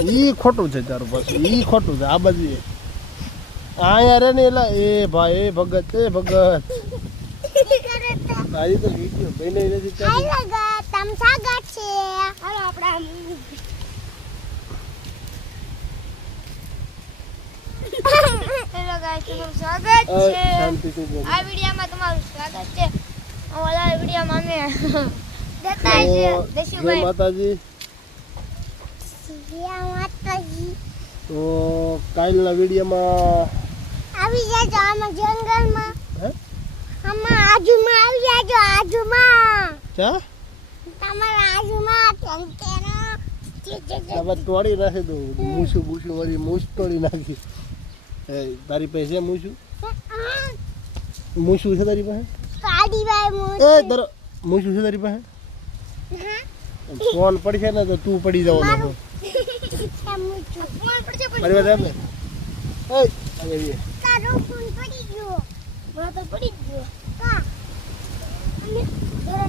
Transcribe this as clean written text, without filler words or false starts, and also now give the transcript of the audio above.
ઈ ખોટું છે તારું પાછું, ઈ ખોટું છે આ બાજુ આ યાર ને એલા એ ભાઈ એ ભગત તારી તો વિડિયો બને નથી ચાલી તમ સાગર છે હાલો આપણે હેલો ગાઈસ તમારું સ્વાગત છે આ વિડિયોમાં તમારું સ્વાગત છે ઓલા વિડિયોમાં અમે દેતા છે દેશુભાઈ માતાજી જય માતાજી તો કાલના વિડિયોમાં આવી જાજો આમાં જંગલમાં હે આમાં આજુમાં આવી જાજો આજુમાં ક્યાં તમારા આજુમાં કંકેરા હવે તોડી નાખી દઉં મૂછું બૂછું વળી મૂછ તોડી નાખી એ તારી પાસે છે મૂછું છે તારી પાસે કાડી ભાઈ મો એ દર મૂછું છે તારી પાસે ફોન પડશે ને તો તું પડી જવાનો ફોન પડશે મારી વાત એમ ને એ આવી તારો ફોન પડી ગયો મારો તો પડી ગયો કા અને ઘરે